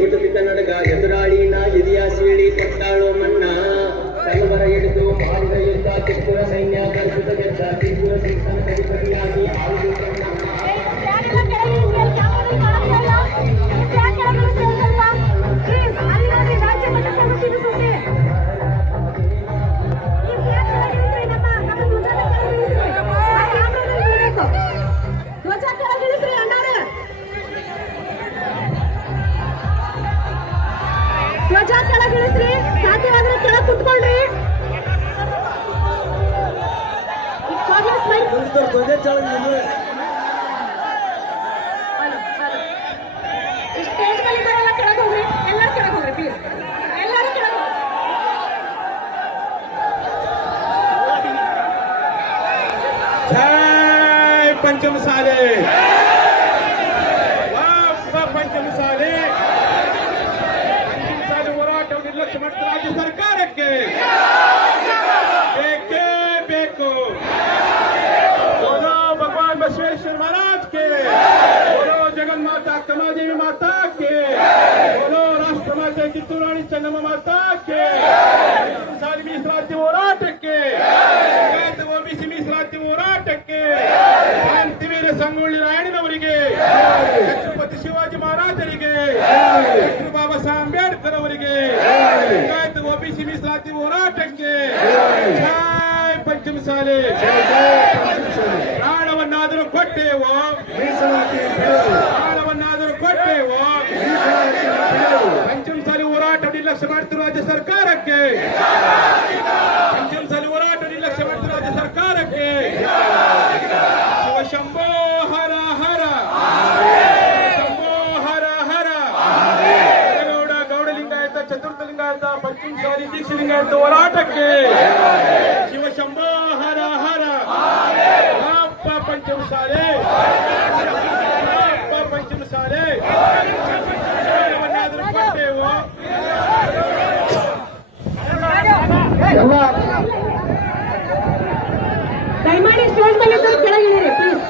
ಹುಟ್ಟುತಿ ಕನ್ನಡಗ ಎದುರಾಳಿ ನಾ ಎದಿಯ ಸೀಳಿ ಕೊಟ್ಟಾಳು ಮನ್ನ ಕಲವರ ಹಿಡಿದು ಮಾಡಿದ ಯುದ್ಧ ಕಿತ್ತೂರ ಸೈನ್ಯ ಕಲ್ಪಿತ ಗೆದ್ದ ಕಿತ್ತೂರ ಸಿಂಹನ ಕಡಿಪಡಿಯಾಗಿ ಆಳುದು ಧ್ವಜ ಕೆಳಗಿಳಿಸ್ರಿ, ಸಾಧ್ಯವಾದ್ರೆ ಕೆಳಗೆ ಕುತ್ಕೊಳ್ರಿ. ಸ್ಟೇಜ್ ಮೇಲೆ ಇದ್ದಾರೆಲ್ಲ ಕೆಳಗೆ ಹೋಗ್ರಿ, ಎಲ್ಲರೂ ಕೆಳಗೆ ಹೋಗ್ರಿ ಪ್ಲೀಸ್, ಎಲ್ಲರೂ ಕೆಳಗೆ ಹೋಗ್ರಿ. ಜೈ ಪಂಚಮಸಾಲಿ, ಪಂಚಮಸಾಲಿ ಹೋರಾಟವನ್ನು ನಿರ್ಲಕ್ಷ್ಯ ಮಾಡಿದ ರಾಜ್ಯ ಸರ್ಕಾರಕ್ಕೆ ಬೇಕೇ ಬೇಕು. बोलो भगवान बसवेश्वर महाराज के, बोलो जगन्माता कमादेवी माता के, बोलो राष्ट्र माता ಕಿತ್ತೂರು ರಾಣಿ ಚೆನ್ನಮ್ಮ ಮಾತಾ के, ಸಾಲಿ ಮೀಸಲಾತಿ ಹೋರಾಟಕ್ಕೆ, ಓಬಿಸಿ ಮೀಸಲಾತಿ ಹೋರಾಟಕ್ಕೆ, ಕ್ರಾಂತಿವೀರ ಸಂಗೊಳ್ಳಿ ರಾಯಣ್ಣನವರಿಗೆ, ಛತ್ರಪತಿ ಶಿವಾಜಿ ಮಹಾರಾಜರಿಗೆ, ಡಾಕ್ಟರ್ ಬಾಬಾ ಸಾಹೇಬ್ ಅಂಬೇಡ್ಕರ್ ಅವರಿಗೆ, ಓಬಿಸಿ ಮೀಸಲಾತಿ ಹೋರಾಟಕ್ಕೆ ಜೈ ಪಂಚಮಸಾಲಿ. ಪ್ರಾಣವನ್ನಾದರೂ ಕೊಟ್ಟೇವೋ, ಪ್ರಾಣವನ್ನಾದರೂ ಕೊಟ್ಟೇವೋ. ಪಂಚಮಸಾಲಿ ಹೋರಾಟ ನಿರ್ಲಕ್ಷ್ಯ ಮಾಡ್ತಿರುವ ರಾಜ್ಯ ಸರ್ಕಾರಕ್ಕೆ, ಪಂಚಮಸಾಲಿ ಹೋರಾಟ ನಿರ್ಲಕ್ಷ್ಯ ಮಾಡ್ತಿರುವ ರಾಜ್ಯ ಸರ್ಕಾರಕ್ಕೆ ಶಿವಶಂಭೋ ಹರ ಹರ, ಶಂಭೋ ಹರ ಹರ. ಗೌಡ ಗೌಡಲಿಂಗಾಯತ ಚತುರ್ಥ ಲಿಂಗಾಯತ ಪಂಚಮಸಾಲಿ ದೀಕ್ಷಾ ಲಿಂಗಾಯತ ಹೋರಾಟಕ್ಕೆ ಶಿವಶಂಭೋ ಹರ ಹರ. ಪಂಚಮಸಾಲಿ, ಪಂಚಮಸಾಲಿ ಕೊಟ್ಟೇವು. ದಯಮಾಡಿ ಸ್ಟೇಜ್ ಮೇಲೆ ಕೆಳಗಿಳಿರಿ ಪ್ಲೀಸ್.